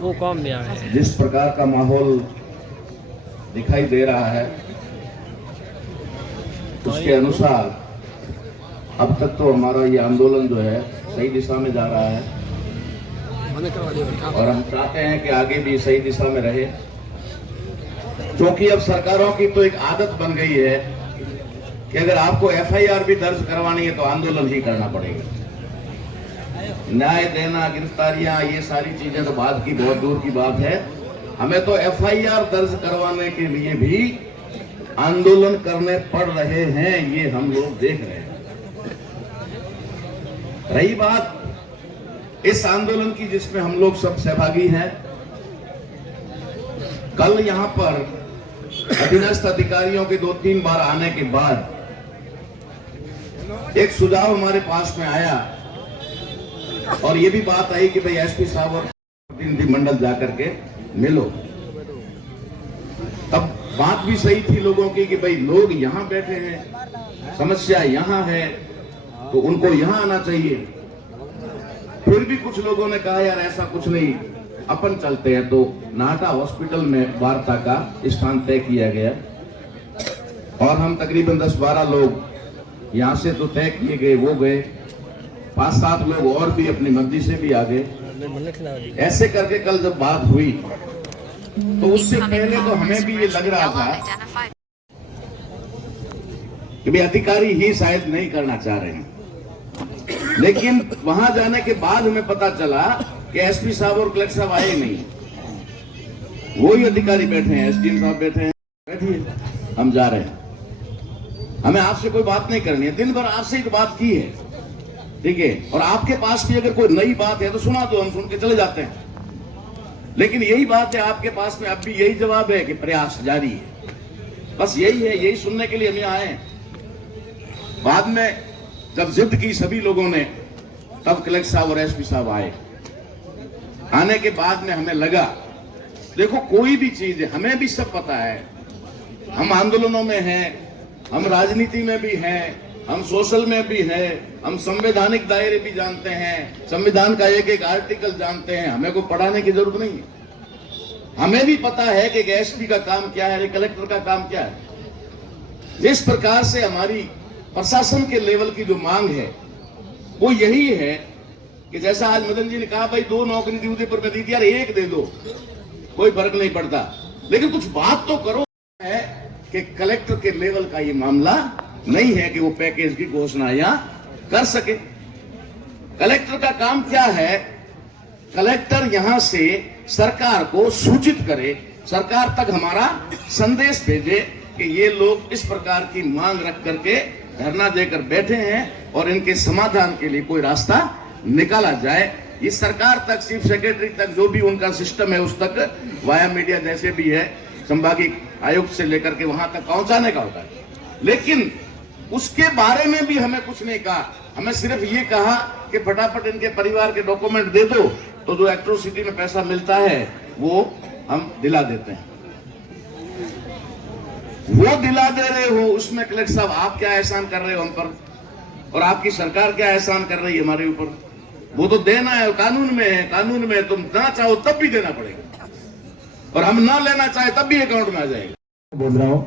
वो कौन दिया है? जिस प्रकार का माहौल दिखाई दे रहा है उसके अनुसार अब तक तो हमारा ये आंदोलन जो है सही दिशा में जा रहा है और हम चाहते हैं कि आगे भी सही दिशा में रहे, क्योंकि अब सरकारों की तो एक आदत बन गई है कि अगर आपको एफआईआर भी दर्ज करवानी है तो आंदोलन ही करना पड़ेगा। न्याय देना, गिरफ्तारियां, ये सारी चीजें तो बाद की, बहुत दूर की बात है। हमें तो एफआईआर दर्ज करवाने के लिए भी आंदोलन करने पड़ रहे हैं, ये हम लोग देख रहे हैं। रही बात इस आंदोलन की जिसमें हम लोग सब सहभागी हैं, कल यहां पर अधीनस्थ अधिकारियों के 2-3 बार आने के बाद एक सुझाव हमारे पास में आया और ये भी बात आई कि भाई एसपी साहब और प्रतिनिधिमंडल जाकर के मिलो। तब बात भी सही थी लोगों की कि भाई लोग यहां बैठे हैं, समस्या यहां है, तो उनको यहां आना चाहिए। फिर भी कुछ लोगों ने कहा यार ऐसा कुछ नहीं, अपन चलते हैं। तो नाहटा हॉस्पिटल में वार्ता का स्थान तय किया गया और हम तकरीबन 10-12 लोग यहां से तो तय किए गए, वो गए, 5-7 लोग और भी अपनी मर्जी से भी आ गए। ऐसे करके कल जब बात हुई तो उससे पहले तो हमें भी ये लग रहा था कि भाई अधिकारी ही शायद नहीं करना चाह रहे हैं, लेकिन वहां जाने के बाद हमें पता चला कि एसपी साहब और कलेक्टर साहब आए नहीं, वही अधिकारी बैठे हैं, एसडीएम साहब बैठे हैं, बैठिए हम जा रहे हैं, हमें आपसे कोई बात नहीं करनी है। दिन भर आपसे ही तो बात की है, ठीक है, और आपके पास भी अगर कोई नई बात है तो सुना दो, हम सुन के चले जाते हैं। लेकिन यही बात है आपके पास में, अब भी यही जवाब है कि प्रयास जारी है। बस यही है, यही सुनने के लिए हम यहाँ आए। बाद में जब जिद की सभी लोगों ने, तब कलेक्टर साहब और एसपी साहब आए। आने के बाद में हमें लगा, देखो कोई भी चीज है, हमें भी सब पता है, हम आंदोलनों में हैं, हम राजनीति में भी हैं, हम सोशल में भी हैं, हम संवैधानिक दायरे भी जानते हैं, संविधान का एक आर्टिकल जानते हैं, हमें को पढ़ाने की जरूरत नहीं है। हमें भी पता है कि एसपी का काम क्या है, कलेक्टर का काम क्या है। जिस प्रकार से हमारी प्रशासन के लेवल की जो मांग है वो यही है कि जैसा आज मदन जी ने कहा, भाई 2 नौकरी दी उदयपुर में दी थी, यार 1 दे दो, कोई फर्क नहीं पड़ता, लेकिन कुछ बात तो करो। है कि कलेक्टर के लेवल का ये मामला नहीं है कि वो पैकेज की घोषणा या कर सके। कलेक्टर का काम क्या है? कलेक्टर यहां से सरकार को सूचित करे, सरकार तक हमारा संदेश भेजे कि ये लोग इस प्रकार की मांग रख करके धरना देकर बैठे हैं और इनके समाधान के लिए कोई रास्ता निकाला जाए। इस सरकार तक, चीफ सेक्रेटरी तक, जो भी उनका सिस्टम है उस तक, वाया मीडिया जैसे भी है, संभागीय आयुक्त से लेकर के वहां तक पहुंचाने का होता है। लेकिन उसके बारे में भी हमें कुछ नहीं कहा, हमें सिर्फ ये कहा कि फटाफट इनके परिवार के डॉक्यूमेंट दे दो, तो जो एट्रोसिटी में पैसा मिलता है वो हम दिला देते हैं। वो दिला दे रहे हो, उसमें कलेक्टर साहब आप क्या एहसान कर रहे हो हम पर, और आपकी सरकार क्या एहसान कर रही है हमारे ऊपर? वो तो देना है, कानून में है, कानून में तुम ना चाहो तब भी देना पड़ेगा, और हम ना लेना चाहे तब भी अकाउंट में आ जाएगा। बोल रहा हूँ,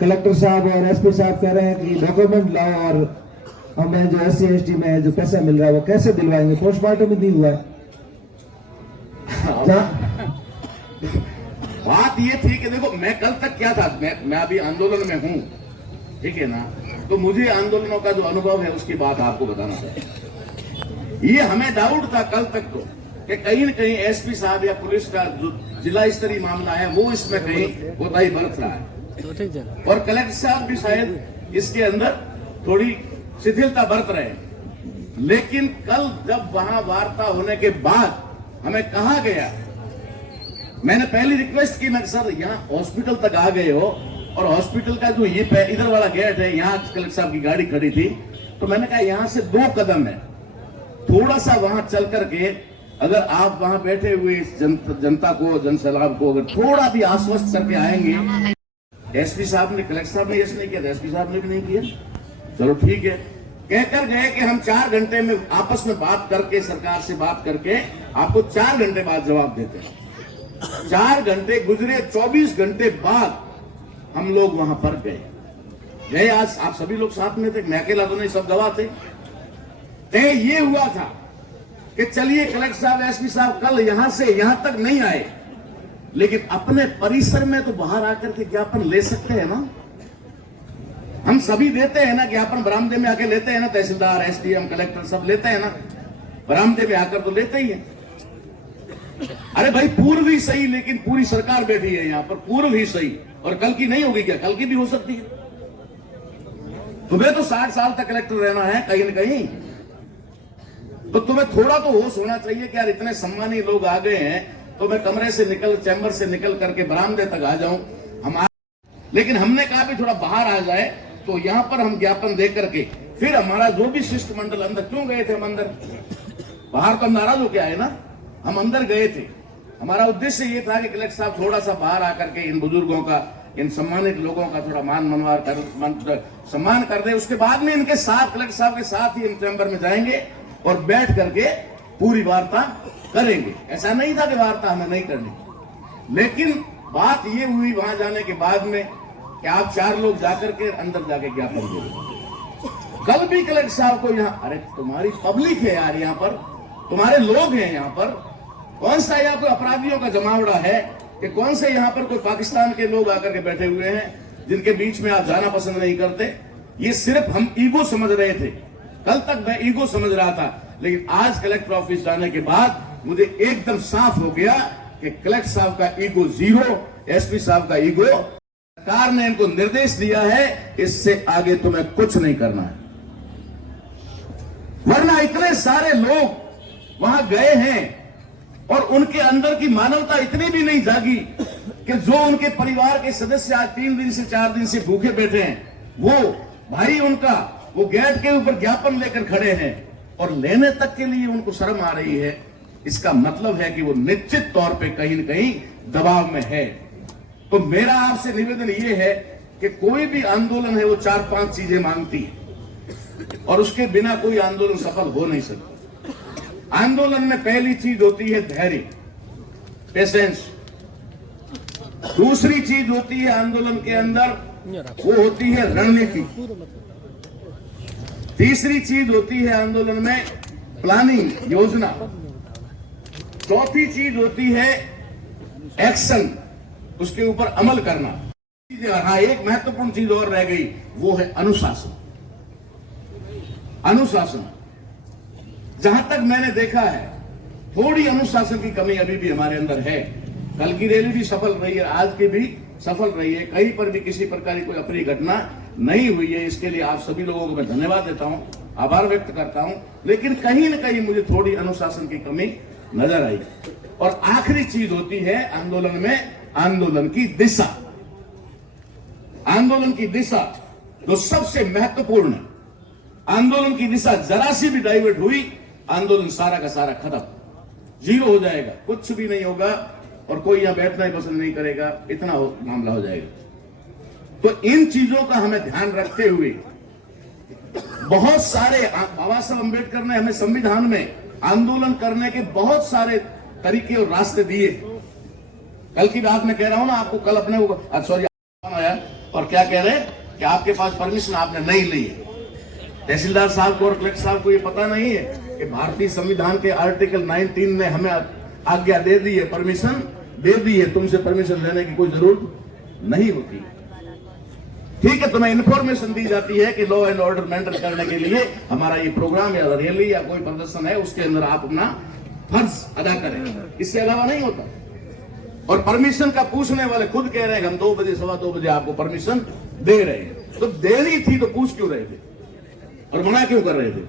कलेक्टर साहब और एसपी साहब कह रहे हैं कि डॉक्यूमेंट लाओ और हमें जो SC/ST में जो पैसा मिल रहा है वो कैसे दिलवाएंगे, पोस्टमार्टम भी नहीं हुआ है। बात ये थी कि देखो, मैं कल तक क्या था, मैं अभी आंदोलन में हूं, ठीक है ना, तो मुझे आंदोलनों का जो अनुभव है उसकी बात आपको बताना चाहिए। ये हमें डाउट था कल तक को कि कहीं न कहीं एसपी साहब या पुलिस का जो जिला स्तरीय मामला है वो इसमें कहीं कोताही बरत रहा है, और कलेक्टर साहब भी शायद इसके अंदर थोड़ी शिथिलता बरत रहे हैं। लेकिन कल जब वहां वार्ता होने के बाद हमें कहा गया, मैंने पहली रिक्वेस्ट की, मैं सर यहाँ हॉस्पिटल तक आ गए हो और हॉस्पिटल का जो ये इधर वाला गेट है, यहाँ कलेक्टर साहब की गाड़ी खड़ी थी, तो मैंने कहा यहाँ से 2 कदम है, थोड़ा सा वहां चल करके अगर आप वहां बैठे हुए जनता को, जनसैलाब को अगर थोड़ा भी आश्वस्त करके आएंगे। एसपी साहब ने, कलेक्टर साहब ने ऐसे नहीं किया, एसपी साहब ने भी नहीं किया, चलो ठीक है, कहकर गए कि हम 4 घंटे में आपस में बात करके, सरकार से बात करके आपको 4 घंटे बाद जवाब देते हैं। 4 घंटे गुजरे, 24 घंटे बाद हम लोग वहां पर गए। आज आप सभी लोग साथ में थे, मैं अकेला तो नहीं, सब गवाह थे। तय ये हुआ था कि चलिए कलेक्टर साहब, एसपी साहब कल यहां से यहां तक नहीं आए, लेकिन अपने परिसर में तो बाहर आकर के ज्ञापन ले सकते हैं ना। हम सभी देते हैं ना ज्ञापन, बरामदे में आके लेते हैं ना, तहसीलदार, एसडीएम, कलेक्टर सब लेते हैं ना, बरामदे में आकर तो लेते ही हैं। अरे भाई पूर्व ही सही, लेकिन पूरी सरकार बैठी है यहां पर, पूर्व ही सही, और कल की नहीं होगी क्या? कल की भी हो सकती है। तुम्हें तो 60 साल तक कलेक्टर रहना है कहीं न कहीं, तो तुम्हें थोड़ा तो होश होना चाहिए कि यार इतने सम्मानीय लोग आ गए हैं, तो मैं कमरे से निकल, चैम्बर से निकल करके बरामदे तक आ जाऊं। लेकिन हमने कहा भी थोड़ा बाहर आ जाए, तो यहां पर हम ज्ञापन दे करके फिर हमारा जो भी शिष्टमंडल, अंदर क्यों गए थे हम अंदर? बाहर तो नाराज हो के आए ना, हम अंदर गए थे। हमारा उद्देश्य ये था कि कलेक्टर साहब थोड़ा सा बाहर आकर के इन बुजुर्गों का, इन सम्मानित लोगों का थोड़ा सम्मान कर दे। उसके बाद में इनके साथ, कलेक्टर साहब के साथ ही इन चैम्बर में जाएंगे और बैठ करके पूरी वार्ता करेंगे। ऐसा नहीं था कि वार्ता हमें नहीं करनी, लेकिन बात ये हुई वहां जाने के बाद में कि आप 4 लोग जाकर के अंदर जाके ज्ञापन दे। कल भी कलेक्टर साहब को यहाँ, अरे तुम्हारी पब्लिक है यार, यहाँ पर तुम्हारे लोग हैं, यहाँ पर कौन सा यहाँ कोई अपराधियों का जमावड़ा है कि कौन से यहाँ पर कोई पाकिस्तान के लोग आकर के बैठे हुए हैं जिनके बीच में आप जाना पसंद नहीं करते। ये सिर्फ हम ईगो समझ रहे थे, कल तक मैं ईगो समझ रहा था, लेकिन आज कलेक्टर ऑफिस जाने के बाद मुझे एकदम साफ हो गया कि कलेक्टर साहब का ईगो 0, एसपी साहब का ईगो। सरकार ने इनको निर्देश दिया है, इससे आगे तुम्हें कुछ नहीं करना है, वरना इतने सारे लोग वहां गए हैं और उनके अंदर की मानवता इतनी भी नहीं जागी कि जो उनके परिवार के सदस्य आज 3 दिन से 4 दिन से भूखे बैठे हैं, वो भाई उनका वो गेट के ऊपर ज्ञापन लेकर खड़े हैं और लेने तक के लिए उनको शर्म आ रही है। इसका मतलब है कि वो निश्चित तौर पे कहीं न कहीं दबाव में है। तो मेरा आपसे निवेदन ये है कि कोई भी आंदोलन है वो 4-5 चीजें मांगती है और उसके बिना कोई आंदोलन सफल हो नहीं सकता। आंदोलन में पहली चीज होती है धैर्य, पेशेंस। दूसरी चीज होती है आंदोलन के अंदर, वो होती है रणनीति। तीसरी चीज होती है आंदोलन में प्लानिंग, योजना। चौथी चीज होती है एक्शन, उसके ऊपर अमल करना। हाँ, एक महत्वपूर्ण चीज और रह गई, वो है अनुशासन। अनुशासन, जहां तक मैंने देखा है, थोड़ी अनुशासन की कमी अभी भी हमारे अंदर है। कल की रैली भी सफल रही है, आज की भी सफल रही है, कहीं पर भी किसी प्रकार की कोई अप्रिय घटना नहीं हुई है। इसके लिए आप सभी लोगों को मैं धन्यवाद देता हूं, आभार व्यक्त करता हूं। लेकिन कहीं न कहीं मुझे थोड़ी अनुशासन की कमी नजर आई। और आखिरी चीज होती है आंदोलन में, आंदोलन की दिशा। आंदोलन की दिशा जो सबसे महत्वपूर्ण है। आंदोलन की दिशा जरा सी भी डाइवर्ट हुई, आंदोलन सारा का सारा खत्म, 0 हो जाएगा, कुछ भी नहीं होगा और कोई यहां बैठना ही पसंद नहीं करेगा, इतना मामला हो जाएगा। तो इन चीजों का हमें ध्यान रखते हुए बहुत सारे, बाबा साहब अम्बेडकर ने हमें संविधान में आंदोलन करने के बहुत सारे तरीके और रास्ते दिए। कल की बात मैं कह रहा हूं ना आपको, कल अपने सॉरी आया और क्या कह रहे हैं कि आपके पास परमिशन आपने नहीं ली है। तहसीलदार साहब को और कलेक्टर साहब को ये पता नहीं है कि भारतीय संविधान के आर्टिकल 19 ने हमें आज्ञा दे दी है, परमिशन दे दी है, तुमसे परमिशन लेने की कोई जरूरत नहीं होती। ठीक है, तुम्हें इंफॉर्मेशन दी जाती है कि लॉ एंड ऑर्डर मेंटेन करने के लिए हमारा ये प्रोग्राम या रैली या कोई प्रदर्शन है, उसके अंदर आप अपना फर्ज अदा करें, इससे अलावा नहीं होता। और परमिशन का पूछने वाले खुद कह रहे हैं हम 2 बजे 2:15 बजे आपको परमिशन दे रहे हैं, तो देनी थी तो पूछ क्यों रहे थे और मना क्यों कर रहे थे?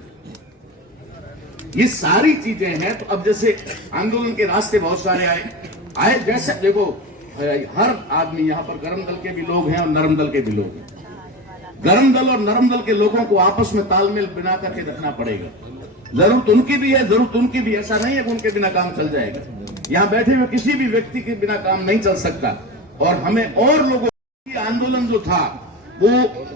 ये सारी चीजें हैं। तो अब जैसे आंदोलन के रास्ते बहुत सारे आए, जैसे देखो हर आदमी यहाँ पर गर्म दल के भी लोग हैं और नरम दल के भी लोग हैं। गर्म दल और नरम दल के लोगों को आपस में तालमेल बना करके रखना पड़ेगा। जरूरत उनकी भी है, जरूरत उनकी भी, ऐसा नहीं है कि उनके बिना काम चल जाएगा। यहाँ बैठे हुए किसी भी व्यक्ति के बिना काम नहीं चल सकता। और हमें और लोगों की आंदोलन जो था वो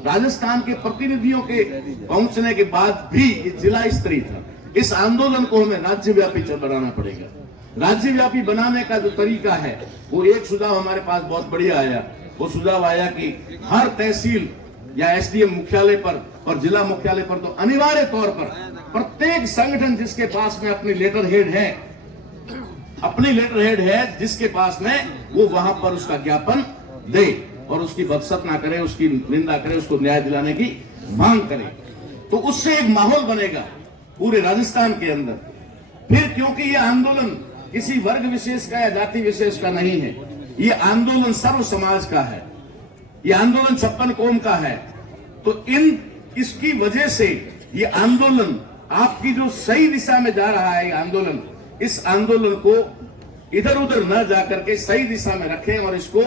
राजस्थान के प्रतिनिधियों के पहुंचने के बाद भी जिला स्तरीय था। इस आंदोलन को हमें राज्यव्यापी बनाना पड़ेगा। राज्यव्यापी बनाने का जो तरीका है, वो एक सुझाव हमारे पास बहुत बढ़िया आया। वो सुझाव आया कि हर तहसील या एसडीएम मुख्यालय पर और जिला मुख्यालय पर तो अनिवार्य तौर पर प्रत्येक संगठन जिसके पास में अपनी लेटर हेड है, जिसके पास में वो वहां पर उसका ज्ञापन दे और उसकी बख्शत ना करे, उसकी निंदा करे, उसको न्याय दिलाने की मांग करे। तो उससे एक माहौल बनेगा पूरे राजस्थान के अंदर। फिर क्योंकि ये आंदोलन किसी वर्ग विशेष का या जाति विशेष का नहीं है, ये आंदोलन सर्व समाज का है, ये आंदोलन 56 कौम का है। तो इसकी वजह से ये आंदोलन आपकी जो सही दिशा में जा रहा है, ये आंदोलन, इस आंदोलन को इधर उधर न जाकर के सही दिशा में रखें और इसको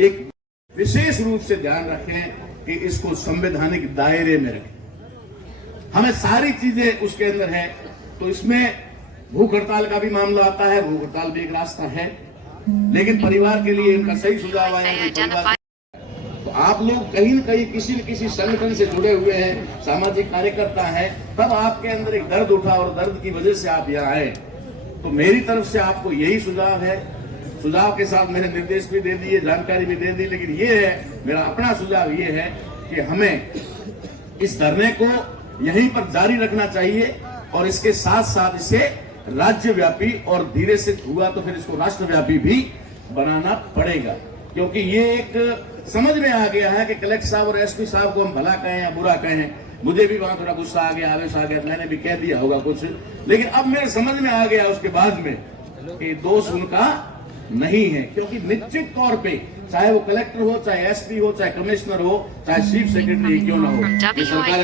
एक विशेष रूप से ध्यान रखें कि इसको संवैधानिक दायरे में रखें। हमें सारी चीजें उसके अंदर है। तो इसमें भूख हड़ताल का भी मामला आता है, भूख हड़ताल भी एक रास्ता है, लेकिन परिवार के लिए इनका सही सुझाव आया। तो आप लोग कहीं न कहीं किसी न किसी संगठन से जुड़े हुए हैं, सामाजिक कार्यकर्ता हैं, तब आपके अंदर एक दर्द उठा और दर्द की वजह से आप यहाँ आए। तो मेरी तरफ से आपको यही सुझाव है। सुझाव के साथ मैंने निर्देश भी दे दिए, जानकारी भी दे दी, लेकिन ये है, मेरा अपना सुझाव ये है कि हमें इस धरने को यहीं पर जारी रखना चाहिए और इसके साथ साथ इसे राज्यव्यापी और धीरे से हुआ तो फिर इसको राष्ट्रव्यापी भी बनाना पड़ेगा। क्योंकि ये एक समझ में आ गया है कि कलेक्टर साहब और एसपी साहब को हम भला कहें या बुरा कहें। मुझे भी वहां थोड़ा गुस्सा आ गया, आवेश आ गया, मैंने भी कह दिया होगा कुछ, लेकिन अब मेरे समझ में आ गया उसके बाद में कि दोष उनका नहीं है। क्योंकि निश्चित तौर पे चाहे वो कलेक्टर हो, चाहे एसपी हो, चाहे कमिश्नर हो, चाहे चीफ सेक्रेटरी क्यों ना हो, ये सरकार